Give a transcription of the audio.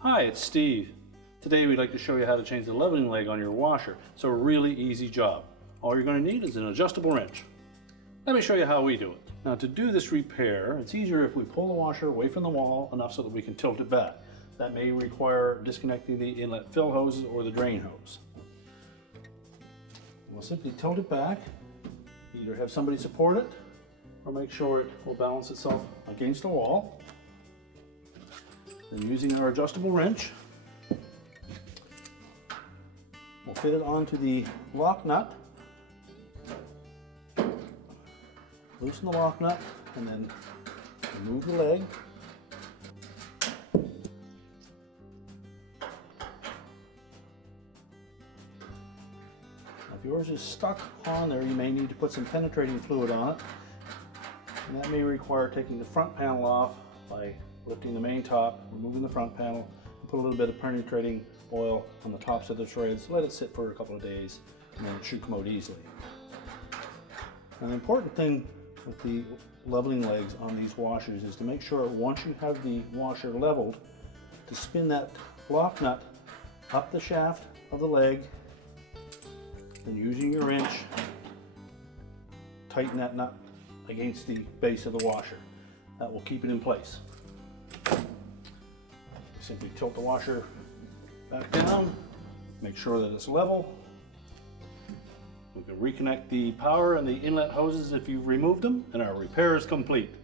Hi, it's Steve. Today we'd like to show you how to change the leveling leg on your washer. It's a really easy job. All you're going to need is an adjustable wrench. Let me show you how we do it. Now to do this repair, it's easier if we pull the washer away from the wall enough so that we can tilt it back. That may require disconnecting the inlet fill hoses or the drain hose. We'll simply tilt it back, either have somebody support it or make sure it will balance itself against the wall. Then using our adjustable wrench, we'll fit it onto the lock nut, loosen the lock nut, and then remove the leg. If yours is stuck on there, you may need to put some penetrating fluid on it, and that may require taking the front panel off by lifting the main top, removing the front panel, and put a little bit of penetrating oil on the tops of the threads. Let it sit for a couple of days, and then it should come out easily. And the important thing with the leveling legs on these washers is to make sure once you have the washer leveled, to spin that lock nut up the shaft of the leg, and using your wrench, tighten that nut against the base of the washer. That will keep it in place. Simply tilt the washer back down, make sure that it's level. We can reconnect the power and the inlet hoses if you've removed them, and our repair is complete.